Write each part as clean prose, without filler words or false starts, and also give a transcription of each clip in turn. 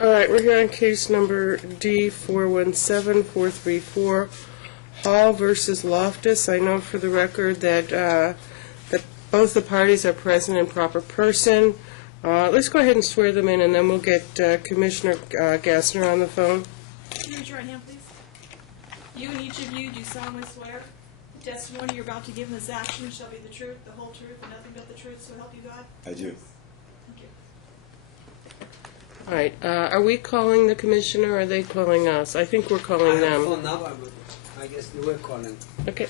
All right, we're here on case number D417434, Hall versus Loftus. I know for the record that both the parties are present in proper person. Let's go ahead and swear them in, and then we'll get Commissioner Gassner on the phone. Raise your right hand, please. You and each of you do solemnly swear the testimony you're about to give in this action shall be the truth, the whole truth, and nothing but the truth, so help you God? I do. Thank you. All right, are we calling the commissioner, or are they calling us? I think we're calling them. Phone number, but I guess they were calling. Okay,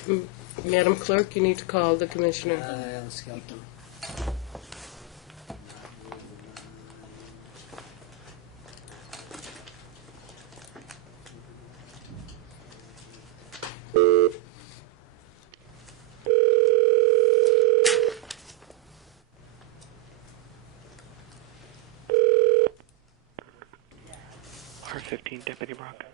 Madam Clerk, you need to call the commissioner. Let's help them. R15, Deputy Brock.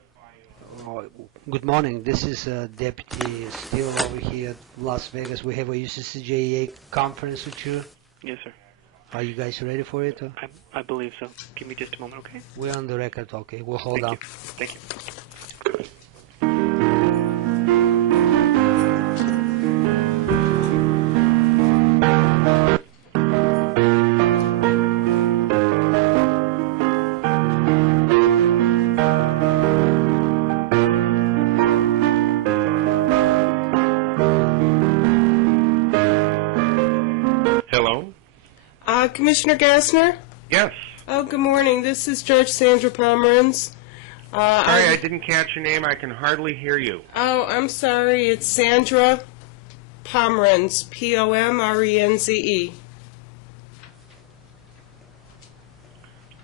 Good morning. This is Deputy Steele over here at Las Vegas. We have a UCCJEA conference with you. Yes, sir. Are you guys ready for it? I believe so. Give me just a moment, okay? We're on the record, okay? We'll hold on. Thank you. Hello? Commissioner Gassner? Yes. Oh, good morning. This is Judge Sandra Pomrenze. Sorry, I didn't catch your name. I can hardly hear you. Oh, I'm sorry. It's Sandra Pomrenze, Pomrenze.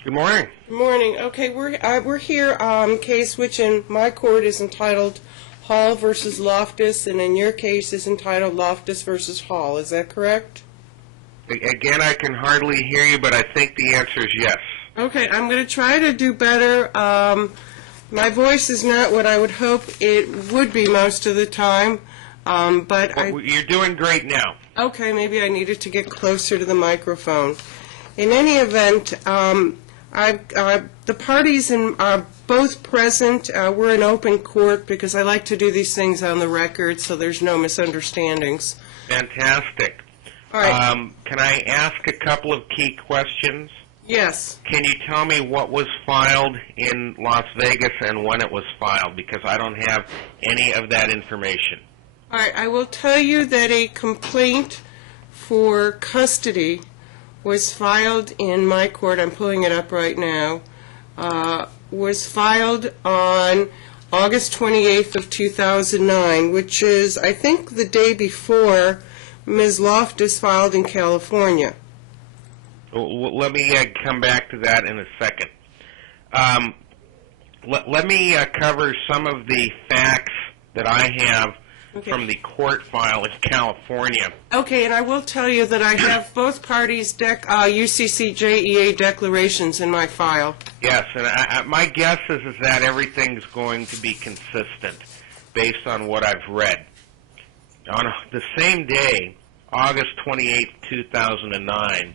Good morning. Good morning. Okay, we're here on case which in my court is entitled Hall versus Loftus, and in your case is entitled Loftus versus Hall. Is that correct? Again, I can hardly hear you, but I think the answer is yes. Okay, I'm going to try to do better. My voice is not what I would hope it would be most of the time, but You're doing great now. Okay, maybe I needed to get closer to the microphone. In any event, the parties are both present. We're in open court because I like to do these things on the record so there's no misunderstandings. Fantastic. All right. Can I ask a couple of key questions? Yes. Can you tell me what was filed in Las Vegas and when it was filed? Because I don't have any of that information. All right, I will tell you that a complaint for custody was filed in my court. I'm pulling it up right now. Was filed on August 28th of 2009, which is, I think, the day before Ms. Loftus filed in California. Well, let me come back to that in a second. Let me cover some of the facts that I have from the court file in California. Okay, and I will tell you that I have both parties' UCCJEA declarations in my file. Yes, and my guess is that everything's going to be consistent based on what I've read. On the same day, August 28, 2009,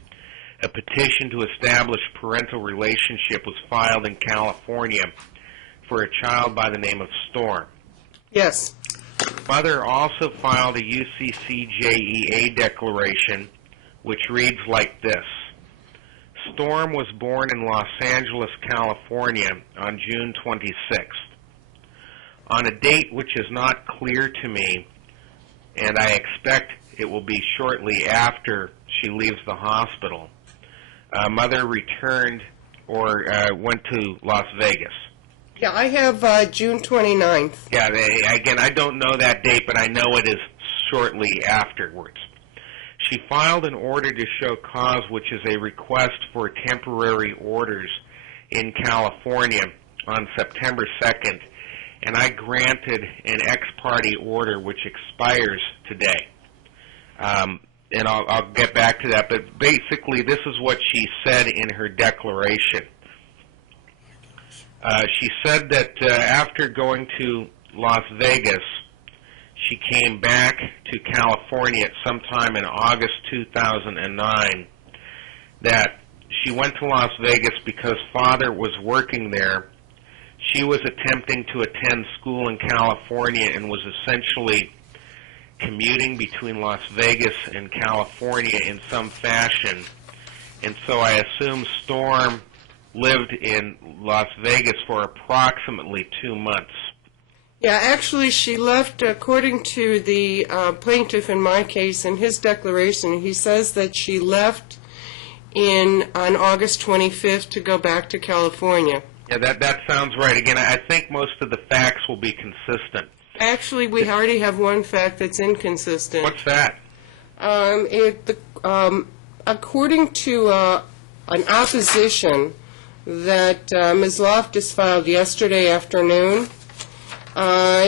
a petition to establish parental relationship was filed in California for a child by the name of Storm. Yes. Mother also filed a UCCJEA declaration which reads like this. Storm was born in Los Angeles, California on June 26th. On a date which is not clear to me, and I expect it will be shortly after she leaves the hospital, Mother returned or went to Las Vegas. Yeah, I have June 29th. Yeah, again, I don't know that date, but I know it is shortly afterwards. She filed an order to show cause, which is a request for temporary orders in California on September 2nd, and I granted an ex parte order which expires today. And I'll get back to that, but basically this is what she said in her declaration. She said that after going to Las Vegas, she came back to California at sometime in August 2009, that she went to Las Vegas because father was working there. She was attempting to attend school in California and was essentially commuting between Las Vegas and California in some fashion. And so I assume Storm lived in Las Vegas for approximately 2 months. Yeah, actually, she left, according to the plaintiff in my case, in his declaration, he says that she left on August 25th to go back to California. Yeah, that sounds right. Again, I think most of the facts will be consistent. Actually, we already have one fact that's inconsistent. What's that? According to an opposition that Ms. Loftus filed yesterday afternoon,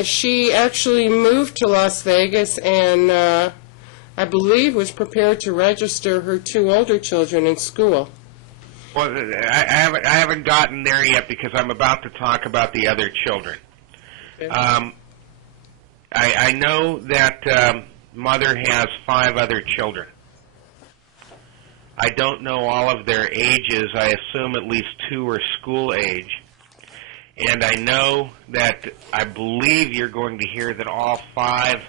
she actually moved to Las Vegas and I believe was prepared to register her 2 older children in school. Well, I haven't gotten there yet because I'm about to talk about the other children. Okay. I know that mother has 5 other children. I don't know all of their ages. I assume at least 2 are school age. And I know that I believe you're going to hear that all 5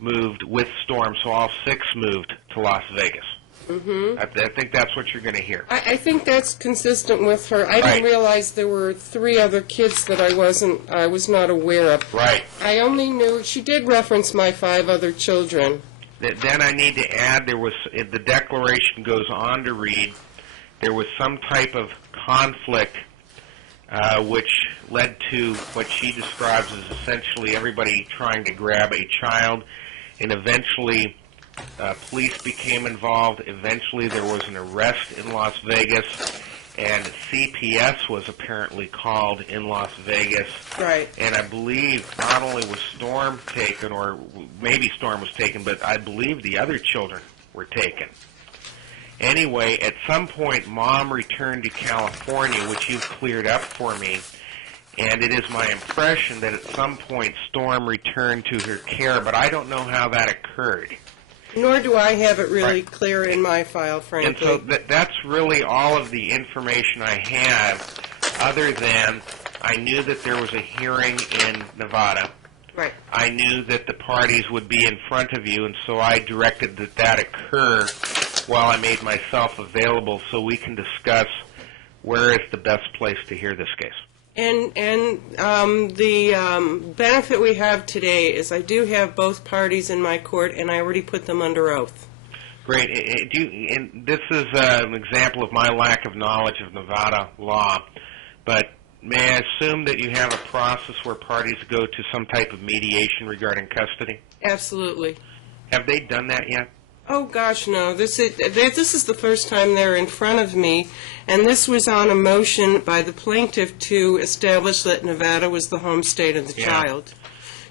moved with Storm, so all 6 moved to Las Vegas. Mm-hmm. I think that's what you're going to hear. I think that's consistent with her. I Right. didn't realize there were 3 other kids that I was not aware of. Right. I only knew she did reference my 5 other children. Then I need to add the declaration goes on to read there was some type of conflict which led to what she describes as essentially everybody trying to grab a child, and eventually police became involved. Eventually there was an arrest in Las Vegas, and CPS was apparently called in Las Vegas. Right. And I believe not only was Storm taken, or maybe Storm was taken, but I believe the other children were taken. Anyway, at some point, Mom returned to California, which you've cleared up for me, and it is my impression that at some point Storm returned to her care, but I don't know how that occurred. Nor do I have it really Right. clear in my file, frankly. And so that's really all of the information I have, other than I knew that there was a hearing in Nevada. Right. I knew that the parties would be in front of you, and so I directed that occur while I made myself available so we can discuss where is the best place to hear this case. And the benefit we have today is I do have both parties in my court, and I already put them under oath. Great. And this is an example of my lack of knowledge of Nevada law, but may I assume that you have a process where parties go to some type of mediation regarding custody? Absolutely. Have they done that yet? Oh, gosh, no. This is the first time they're in front of me, and this was on a motion by the plaintiff to establish that Nevada was the home state of the Yeah. child.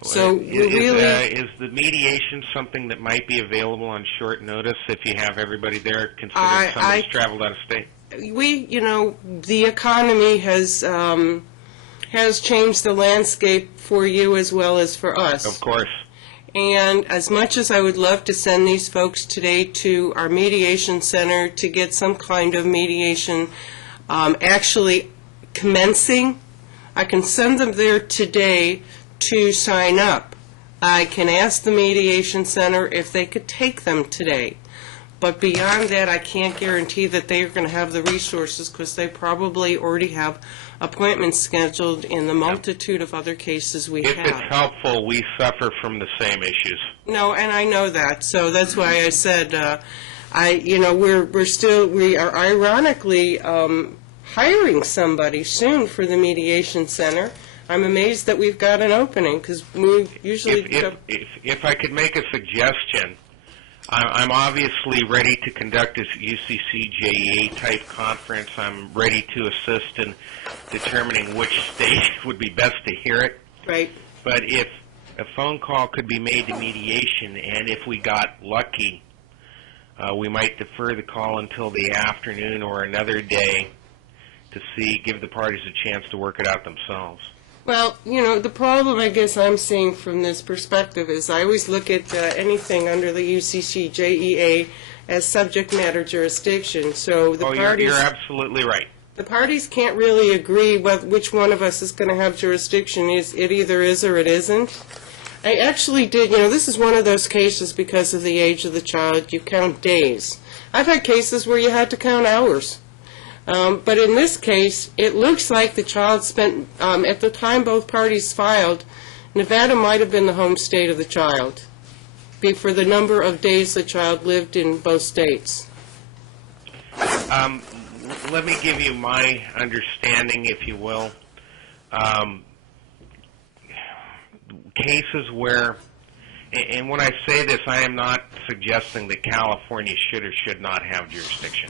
So is the mediation something that might be available on short notice if you have everybody there, considering somebody's traveled out of state? The economy has changed the landscape for you as well as for us. Of course. And as much as I would love to send these folks today to our mediation center to get some kind of mediation actually commencing, I can send them there today to sign up. I can ask the mediation center if they could take them today. But beyond that, I can't guarantee that they're going to have the resources because they probably already have appointments scheduled in the multitude of other cases we If have. it's helpful, we suffer from the same issues. No, and I know that, so that's why I said, we are ironically hiring somebody soon for the mediation center. I'm amazed that we've got an opening because we usually. If I could make a suggestion, I'm obviously ready to conduct this UCCJEA type conference. I'm ready to assist in determining which state would be best to hear it. Right. But if a phone call could be made to mediation, and if we got lucky, we might defer the call until the afternoon or another day to give the parties a chance to work it out themselves. Well, the problem I guess I'm seeing from this perspective is I always look at anything under the UCCJEA as subject matter jurisdiction. So the parties... You're absolutely right. The parties can't really agree which one of us is going to have jurisdiction. It either is or it isn't. I actually did, this is one of those cases because of the age of the child, you count days. I've had cases where you had to count hours. But in this case, it looks like the child spent, at the time both parties filed, Nevada might have been the home state of the child for the number of days the child lived in both states. Let me give you my understanding, if you will. Cases where, and when I say this, I am not suggesting that California should or should not have jurisdiction.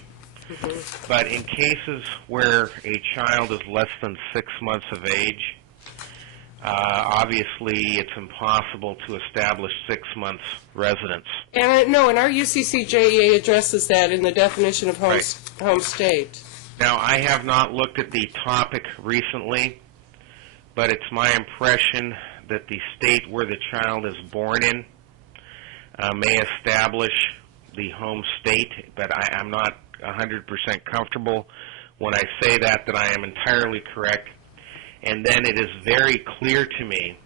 Mm-hmm. But in cases where a child is less than 6 months of age, obviously it's impossible to establish 6 months residence. And our UCCJEA addresses that in the definition of home state. Now, I have not looked at the topic recently, but it's my impression that the state where the child is born in may establish the home state, but I'm not 100% comfortable when I say that I am entirely correct. And then it is very clear to me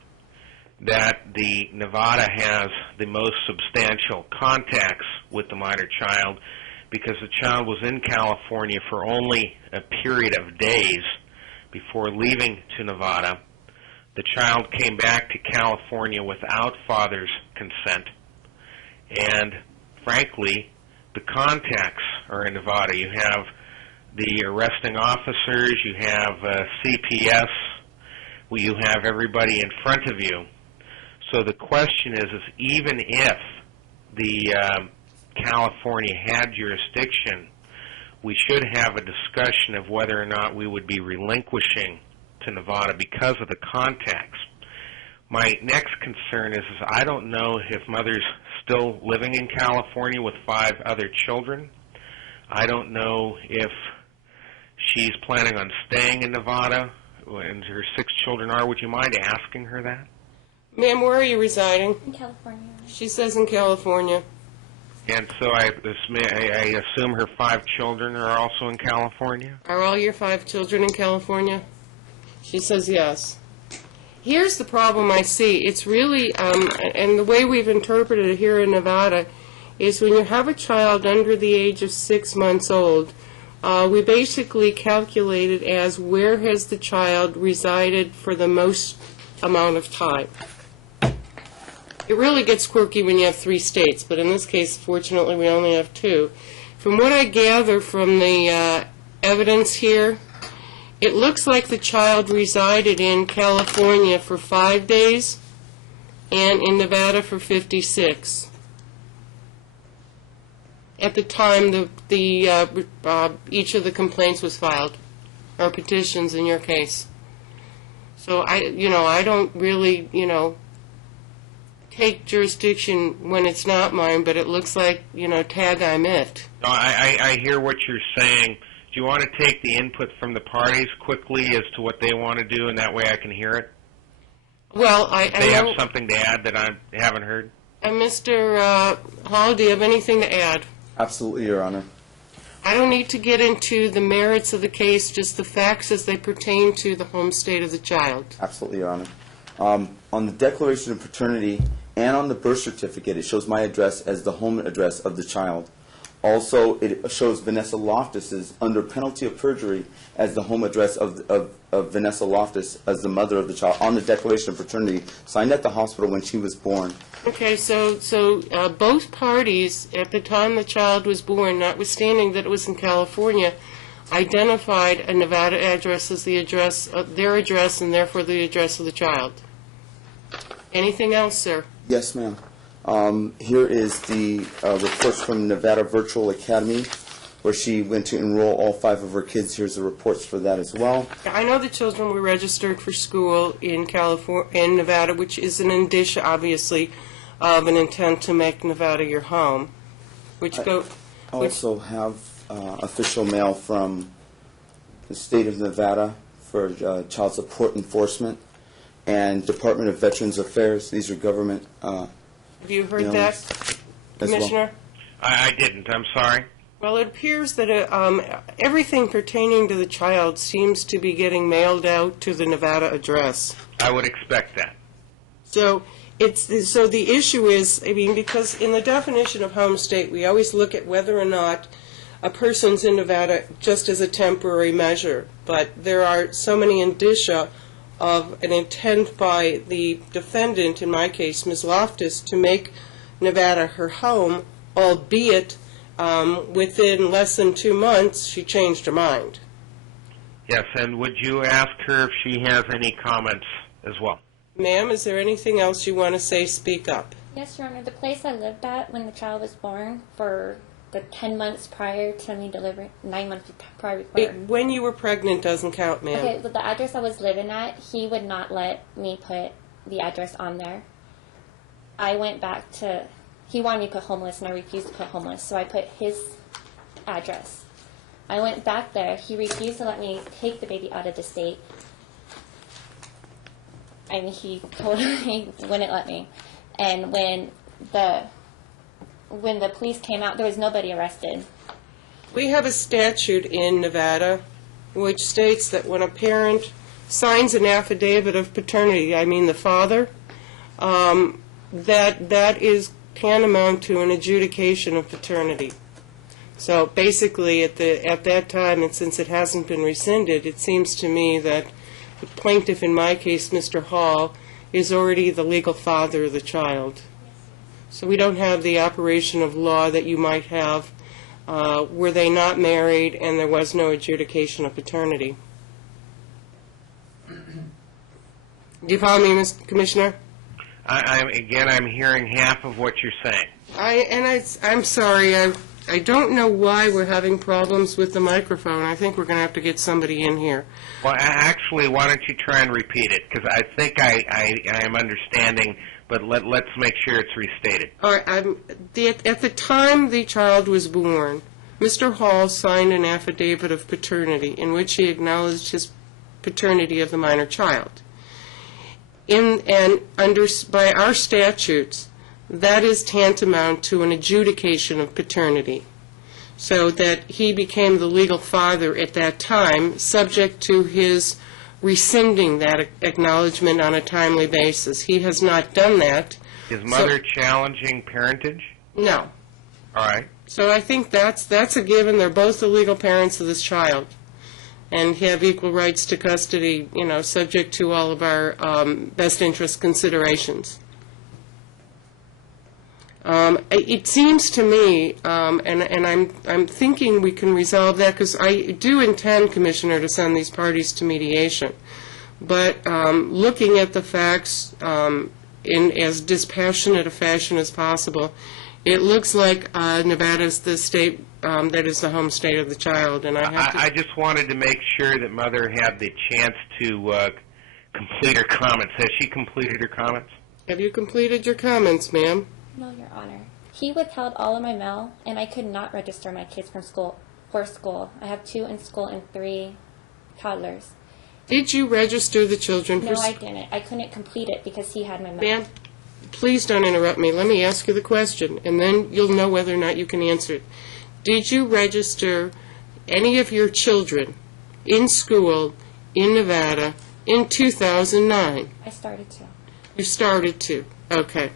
that the Nevada has the most substantial contacts with the minor child because the child was in California for only a period of days before leaving to Nevada. The child came back to California without father's consent, and frankly, the contacts are in Nevada. You have the arresting officers, you have CPS, you have everybody in front of you. So the question is even if the California had jurisdiction, we should have a discussion of whether or not we would be relinquishing to Nevada because of the contacts. My next concern is I don't know if mother's still living in California with 5 other children. I don't know if she's planning on staying in Nevada and her 6 children are. Would you mind asking her that? Ma'am, where are you residing? In California. She says in California. And so I assume her 5 children are also in California? Are all your 5 children in California? She says yes. Here's the problem I see. It's really, and the way we've interpreted it here in Nevada, is when you have a child under the age of 6 months old, we basically calculate it as where has the child resided for the most amount of time. It really gets quirky when you have 3 states, but in this case, fortunately, we only have 2. From what I gather from the evidence here, it looks like the child resided in California for 5 days and in Nevada for 56. At the time each of the complaints was filed, or petitions in your case. So I don't really, take jurisdiction when it's not mine, but it looks like, tag I'm it. No, I hear what you're saying. Do you want to take the input from the parties quickly as to what they want to do, and that way I can hear it? Well, I they know... have something to add that I haven't heard? Mr. Hall, do you have anything to add? Absolutely, Your Honor. I don't need to get into the merits of the case, just the facts as they pertain to the home state of the child. Absolutely, Your Honor. On the declaration of paternity and on the birth certificate, it shows my address as the home address of the child. Also, it shows Vanessa Loftus's, under penalty of perjury, as the home address of Vanessa Loftus as the mother of the child on the declaration of paternity, signed at the hospital when she was born. Okay, so both parties, at the time the child was born, notwithstanding that it was in California, identified a Nevada address as the address, their address, and therefore the address of the child. Anything else, sir? Yes, ma'am. Here is the reports from Nevada Virtual Academy, where she went to enroll all 5 of her kids. Here's the reports for that as well. I know the children were registered for school in Nevada, which is an indicia, obviously, of an intent to make Nevada your home. I also have official mail from the state of Nevada for child support enforcement and Department of Veterans Affairs. These are government have you heard that, Commissioner? I didn't. I'm sorry. Well, it appears that everything pertaining to the child seems to be getting mailed out to the Nevada address. I would expect that. So the issue is, I mean, because in the definition of home state, we always look at whether or not a person's in Nevada just as a temporary measure. But there are so many indicia of an intent by the defendant, in my case, Ms. Loftus, to make Nevada her home, albeit within less than 2 months, she changed her mind. Yes, and would you ask her if she has any comments as well? Ma'am, is there anything else you want to say? Speak up. Yes, Your Honor. The place I lived at when the child was born for the 10 months prior to me delivering, 9 months prior before. When you were pregnant doesn't count, ma'am. Okay, but the address I was living at, he would not let me put the address on there. I went back to, he wanted me to put homeless, and I refused to put homeless, so I put his address. I went back there. He refused to let me take the baby out of the state. I mean, he totally wouldn't let me. And when the police came out, there was nobody arrested. We have a statute in Nevada which states that when a parent signs an affidavit of paternity, I mean the father, that is tantamount to an adjudication of paternity. So basically, at that time, and since it hasn't been rescinded, it seems to me that the plaintiff, in my case, Mr. Hall, is already the legal father of the child. So we don't have the operation of law that you might have were they not married and there was no adjudication of paternity. Do you follow me, Mr. Commissioner? I'm hearing half of what you're saying. I'm sorry. I don't know why we're having problems with the microphone. I think we're going to have to get somebody in here. Well, actually, why don't you try and repeat it? Because I think I am understanding, but let's make sure it's restated. All right. At the time the child was born, Mr. Hall signed an affidavit of paternity in which he acknowledged his paternity of the minor child. By our statutes, that is tantamount to an adjudication of paternity, so that he became the legal father at that time, subject to his rescinding that acknowledgement on a timely basis. He has not done that. Is mother challenging parentage? No. All right. So I think that's a given. They're both the legal parents of this child and have equal rights to custody, subject to all of our best interest considerations. It seems to me, and I'm thinking we can resolve that, because I do intend, Commissioner, to send these parties to mediation. But looking at the facts in as dispassionate a fashion as possible, it looks like Nevada is the state that is the home state of the child, and I just wanted to make sure that Mother had the chance to complete her comments. Has she completed her comments? Have you completed your comments, ma'am? No, Your Honor. He withheld all of my mail, and I could not register my kids for school. I have 2 in school and 3 toddlers. Did you register the children for No, I didn't. I couldn't complete it because he had my mail. Ma'am, please don't interrupt me. Let me ask you the question, and then you'll know whether or not you can answer it. Did you register any of your children in school in Nevada in 2009? I started to. You started to. Okay.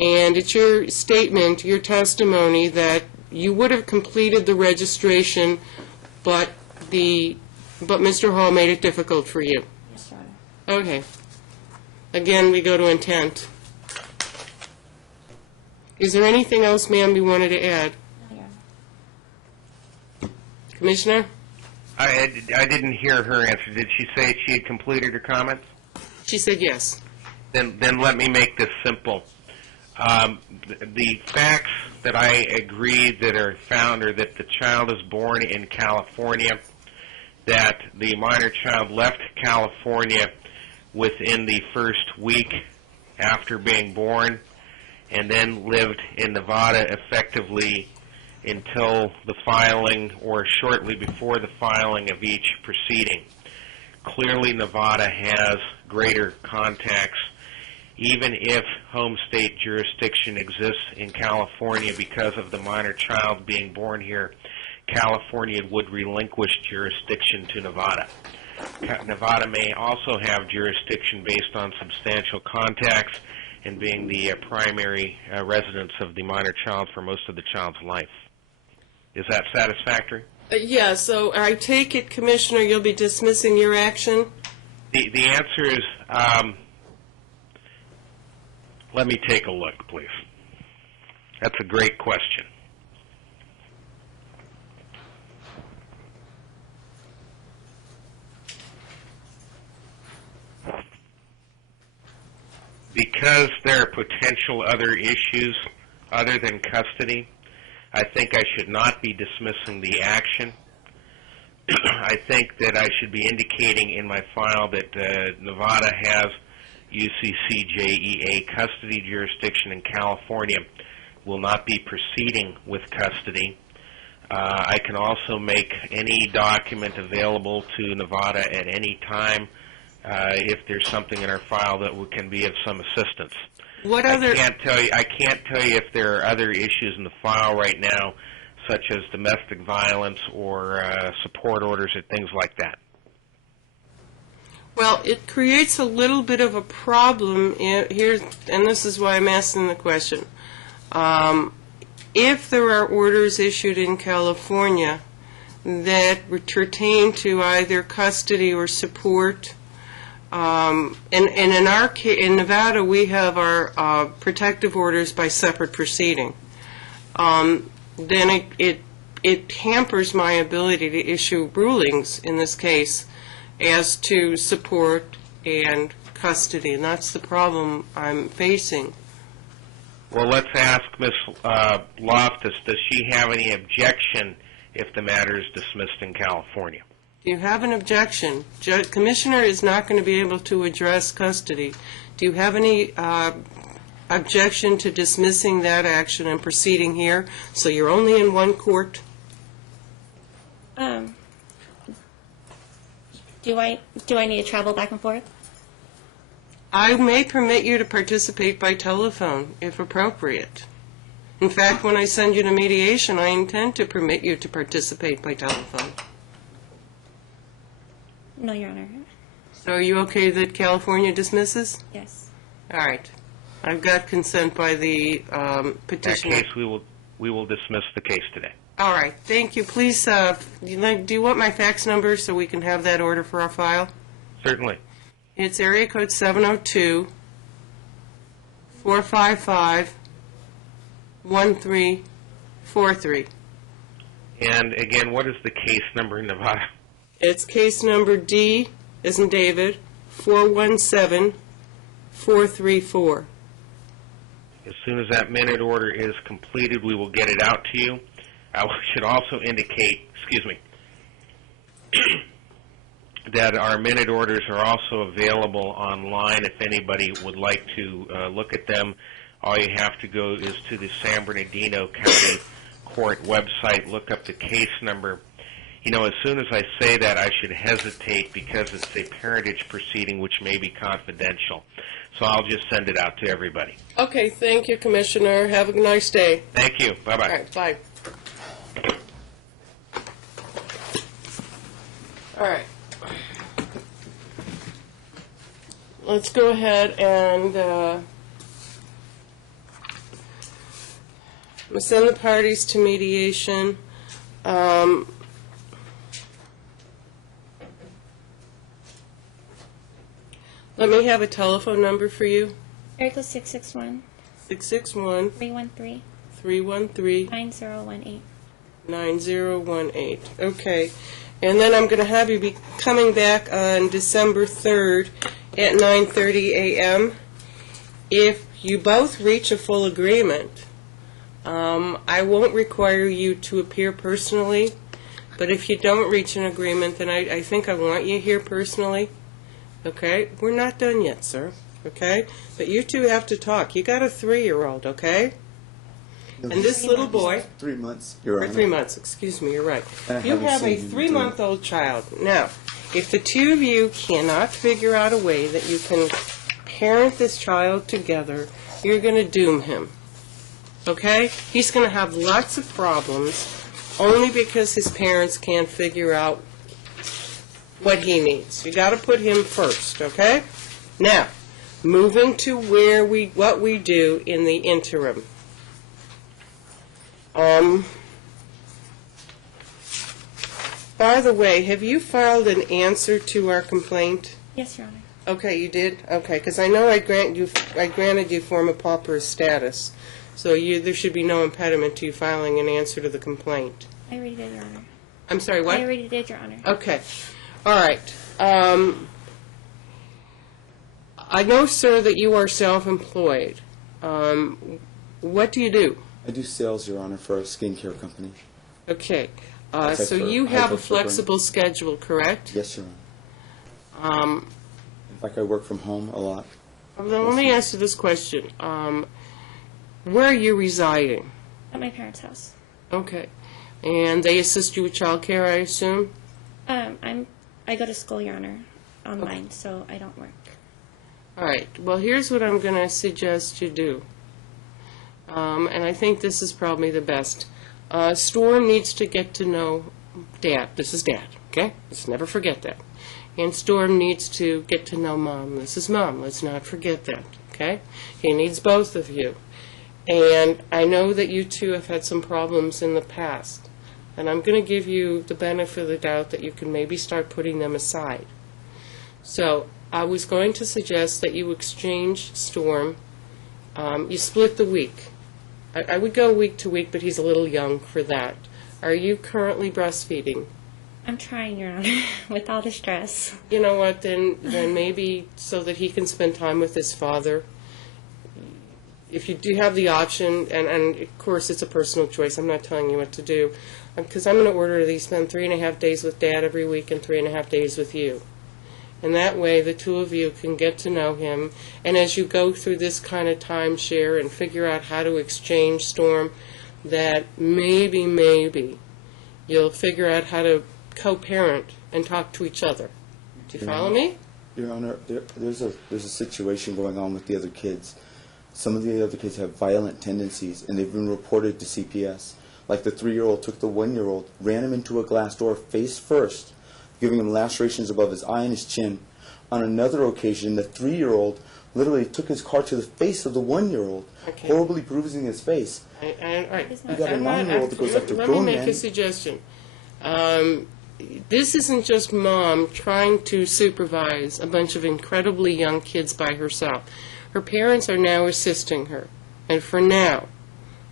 And it's your statement, your testimony, that you would have completed the registration, but Mr. Hall made it difficult for you. Yes, Your Honor. Okay. Again, we go to intent. Is there anything else, ma'am, you wanted to add? No, Your Honor. Commissioner? I didn't hear her answer. Did she say she had completed her comments? She said yes. Then let me make this simple. The facts that I agree that are found are that the child is born in California, that the minor child left California within the first week after being born, and then lived in Nevada effectively until the filing or shortly before the filing of each proceeding. Clearly, Nevada has greater contacts even if home state jurisdiction exists in California because of the minor child being born here, California would relinquish jurisdiction to Nevada. Nevada may also have jurisdiction based on substantial contacts and being the primary residence of the minor child for most of the child's life. Is that satisfactory? Yeah, so I take it, Commissioner, you'll be dismissing your action? The answer is, let me take a look, please. That's a great question. Because there are potential other issues other than custody, I think I should not be dismissing the action. I think that I should be indicating in my file that Nevada has UCCJEA custody jurisdiction in California, will not be proceeding with custody. I can also make any document available to Nevada at any time if there's something in our file that can be of some assistance. What other... I can't tell you if there are other issues in the file right now, such as domestic violence or support orders or things like that. Well, it creates a little bit of a problem here, and this is why I'm asking the question. If there are orders issued in California that pertain to either custody or support, and in Nevada we have our protective orders by separate proceeding, then it hampers my ability to issue rulings in this case as to support and custody, and that's the problem I'm facing. Well, let's ask Ms. Loftus, does she have any objection if the matter is dismissed in California? Do you have an objection? Commissioner is not going to be able to address custody. Do you have any objection to dismissing that action and proceeding here, so you're only in one court? Do I need to travel back and forth? I may permit you to participate by telephone, if appropriate. In fact, when I send you to mediation, I intend to permit you to participate by telephone. No, Your Honor. So are you okay that California dismisses? Yes. All right. I've got consent by the petitioner. In that case, we will dismiss the case today. All right. Thank you. Please, do you want my fax number so we can have that order for our file? Certainly. It's area code 702-455-1343. And again, what is the case number in Nevada? It's case number D, as in David, 417434. As soon as that minute order is completed, we will get it out to you. I should also indicate, that our minute orders are also available online if anybody would like to look at them. All you have to go is to the San Bernardino County Court website, look up the case number. You know, as soon as I say that, I should hesitate because it's a parentage proceeding which may be confidential. So I'll just send it out to everybody. Okay, thank you, Commissioner. Have a nice day. Thank you. Bye-bye. All right, bye. All right. Let's go ahead and we'll send the parties to mediation. Let me have a telephone number for you. Area code 661 661 313 313 9018. 9018. Okay. And then I'm going to have you be coming back on December 3rd at 9:30 a.m. If you both reach a full agreement, I won't require you to appear personally, but if you don't reach an agreement, then I think I want you here personally. Okay? We're not done yet, sir. Okay? But you two have to talk. You got a 3-year-old, okay? And this little boy... 3 months, Your Or Honor. 3 months, excuse me, you're right. I You haven't have a seen him 3-month-old child. Now, if the two of you cannot figure out a way that you can parent this child together, you're going to doom him. Okay? He's going to have lots of problems only because his parents can't figure out what he needs. You got to put him first, okay? Now, moving to what we do in the interim. By the way, have you filed an answer to our complaint? Yes, Your Honor. Okay, you did? Okay, because I know I granted you form of pauper status, so there should be no impediment to you filing an answer to the complaint. I already did, Your Honor. I'm sorry, what? I already did, Your Honor. Okay. All right. I know, sir, that you are self-employed. What do you do? I do sales, Your Honor, for a skincare company. Okay. I So type for- you I have a type for flexible schedule, correct? Yes, Your Honor. In fact, I work from home a lot. Now, let me ask you this question. Where are you residing? At my parents' house. Okay. And they assist you with child care, I assume? I go to school, Your Honor, online, so I don't work. All right. Well, here's what I'm going to suggest you do. And I think this is probably the best. Storm needs to get to know Dad. This is Dad, okay? Let's never forget that. And Storm needs to get to know Mom. This is Mom. Let's not forget that, okay? He needs both of you. And I know that you two have had some problems in the past. And I'm going to give you the benefit of the doubt that you can maybe start putting them aside. So I was going to suggest that you exchange Storm. You split the week. I would go week to week, but he's a little young for that. Are you currently breastfeeding? I'm trying, Your Honor, with all the stress. You know what, then maybe so that he can spend time with his father. If you do have the option, and of course it's a personal choice, I'm not telling you what to do, because I'm going to order that he spend 3.5 days with Dad every week and 3.5 days with you. And that way the two of you can get to know him, and as you go through this kind of timeshare and figure out how to exchange Storm, that maybe you'll figure out how to co-parent and talk to each other. Do you follow me? Your Honor, there's a situation going on with the other kids. Some of the other kids have violent tendencies, and they've been reported to CPS. Like the 3-year-old took the 1-year-old, ran him into a glass door face first, giving him lacerations above his eye and his chin. On another occasion, the 3-year-old literally took his car to the face of the 1-year-old, Okay. horribly bruising his face. All right. You got a 9-year-old that goes after Let me grown make men. a suggestion. This isn't just Mom trying to supervise a bunch of incredibly young kids by herself. Her parents are now assisting her. And for now,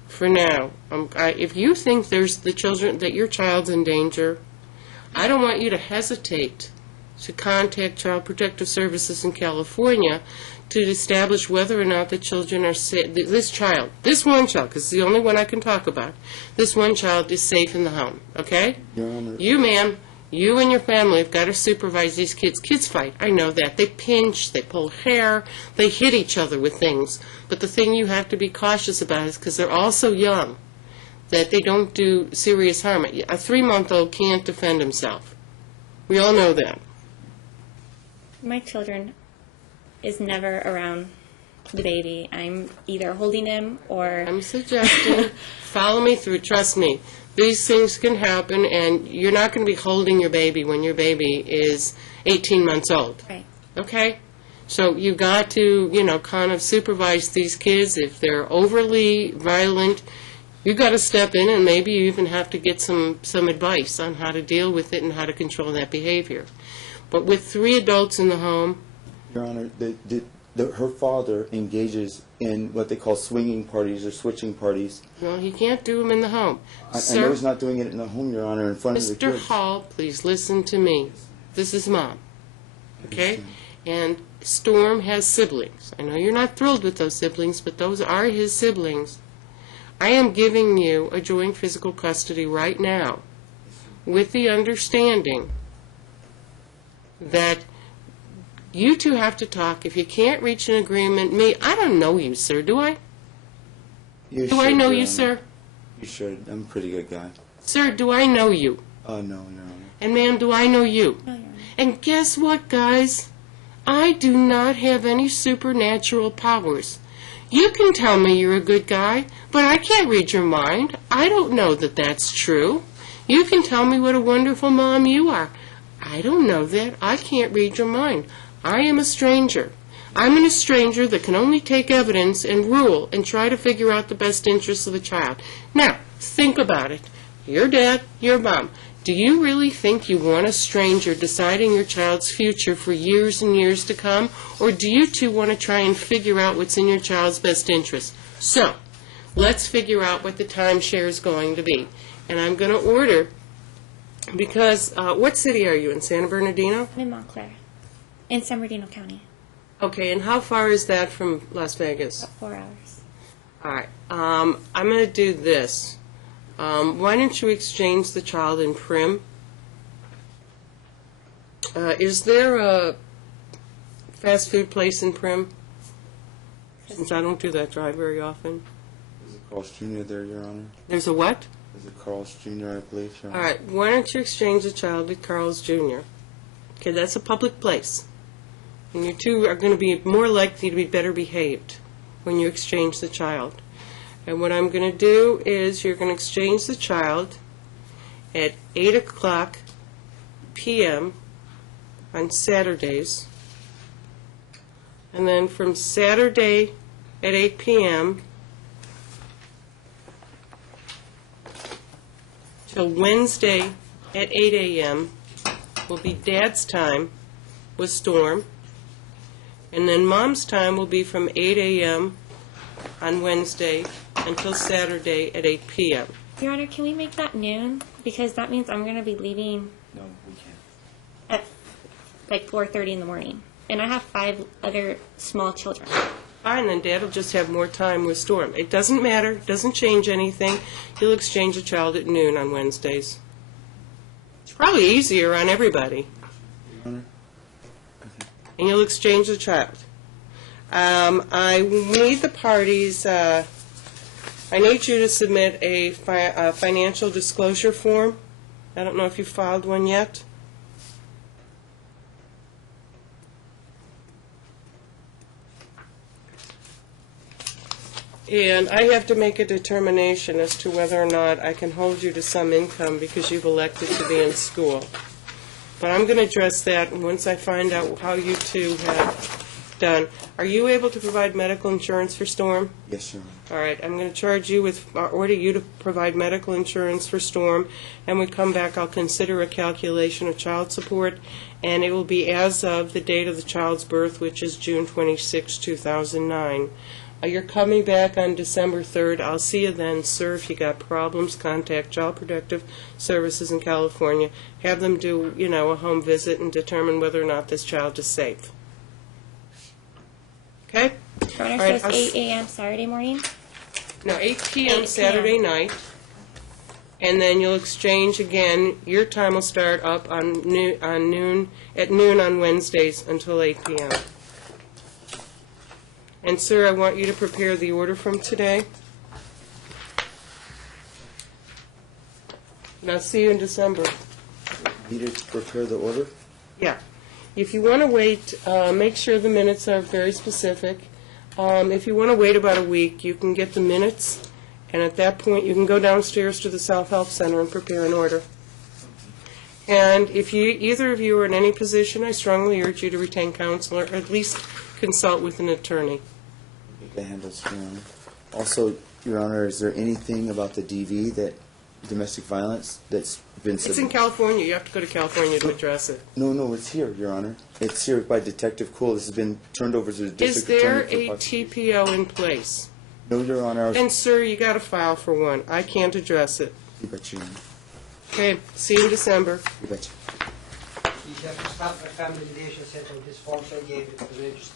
if you think that your child's in danger, I don't want you to hesitate to contact Child Protective Services in California to establish whether or not the children are safe. This one child, because it's the only one I can talk about, this one child is safe in the home, okay? Your Honor, You, ma'am, you and your family have got to supervise these kids. Kids fight, I know that. They pinch, they pull hair, they hit each other with things. But the thing you have to be cautious about is because they're all so young that they don't do serious harm. A 3-month-old can't defend himself. We all know that. My children is never around the baby. I'm either holding him or... I'm suggesting, follow me through, trust me. These things can happen, and you're not going to be holding your baby when your baby is 18 months old. Right. Okay? So you got to, kind of supervise these kids. If they're overly violent, you got to step in, and maybe you even have to get some advice on how to deal with it and how to control that behavior. But with 3 adults in the home, Your Honor, her father engages in what they call swinging parties or switching parties. well, he can't do them in the home. I know he's not doing it in the home, Your Honor, in front of the Mr. kids. Hall, please listen to me. This is Mom, okay? And Storm has siblings. I know you're not thrilled with those siblings, but those are his siblings. I am giving you a joint physical custody right now with the understanding that you two have to talk. If you can't reach an agreement, I don't know you, sir, do I? You Do I should, know Your you, Honor. sir? You should. I'm a pretty good guy. Sir, do I know you? Oh, no, Your Honor. And ma'am, do I know you? No, Your Honor. And guess what, guys? I do not have any supernatural powers. You can tell me you're a good guy, but I can't read your mind. I don't know that that's true. You can tell me what a wonderful mom you are. I don't know that. I can't read your mind. I am a stranger. I'm a stranger that can only take evidence and rule and try to figure out the best interests of the child. Now, think about it. Your dad, your mom. Do you really think you want a stranger deciding your child's future for years and years to come? Or do you two want to try and figure out what's in your child's best interest? So, let's figure out what the timeshare is going to be. And I'm going to order, because, what city are you in, San Bernardino? I'm in Montclair, in San Bernardino County. Okay, and how far is that from Las Vegas? About 4 hours. All right, I'm going to do this. Why don't you exchange the child in Prim? Is there a fast food place in Prim? Since I don't do that drive very often. Is it Carl's Jr. there, Your Honor? There's a what? Is it Carl's Jr., I believe, Your All Honor? right, why don't you exchange the child with Carl's Jr.? Okay, that's a public place. And you two are going to be more likely to be better behaved when you exchange the child. And what I'm going to do is you're going to exchange the child at 8 o'clock p.m. on Saturdays. And then from Saturday at 8 p.m. till Wednesday at 8 a.m. will be Dad's time with Storm. And then Mom's time will be from 8 a.m. on Wednesday until Saturday at 8 p.m. Your Honor, can we make that noon? Because that means I'm going to be leaving No, we can't. at like 4:30 in the morning. And I have 5 other small children. Fine, then Dad will just have more time with Storm. It doesn't matter, it doesn't change anything. He'll exchange the child at noon on Wednesdays. It's probably easier on everybody. Your Honor? And you'll exchange the child. I need the parties, I need you to submit a financial disclosure form. I don't know if you filed one yet. And I have to make a determination as to whether or not I can hold you to some income because you've elected to be in school. But I'm going to address that once I find out how you two have done. Are you able to provide medical insurance for Storm? Yes, Your Honor. All right, I'm going to charge you with, order you to provide medical insurance for Storm, and when we come back, I'll consider a calculation of child support, and it will be as of the date of the child's birth, which is June 26, 2009. You're coming back on December 3rd. I'll see you then, sir. If you got problems, contact Child Protective Services in California. Have them do, a home visit and determine whether or not this child is safe. Okay? Your Honor, All right, so it's 8 a.m. Saturday morning? No, 8 p.m. 8 Saturday p.m. night, and then you'll exchange again. Your time will start up at noon on Wednesdays until 8 p.m. And sir, I want you to prepare the order from today. And I'll see you in December. Need to prepare the order? Yeah. If you want to wait, make sure the minutes are very specific. If you want to wait about a week, you can get the minutes, and at that point, you can go downstairs to the South Help Center and prepare an order. And if either of you are in any position, I strongly urge you to retain counsel or at least consult with an attorney. That handles, Your Honor. Also, Your Honor, is there anything about the DV, that domestic violence, that's been It's in California. You have to go to California to address it. No, it's here, Your Honor. It's here by Detective Cool. This has been turned over to the Is district there attorney. a TPO in place? No, Your Honor. And sir, you got to file for one. I can't address it. You bet, Your Honor. Okay, see you in December. You betcha. You have to start the family mediation center with this form I gave you to register.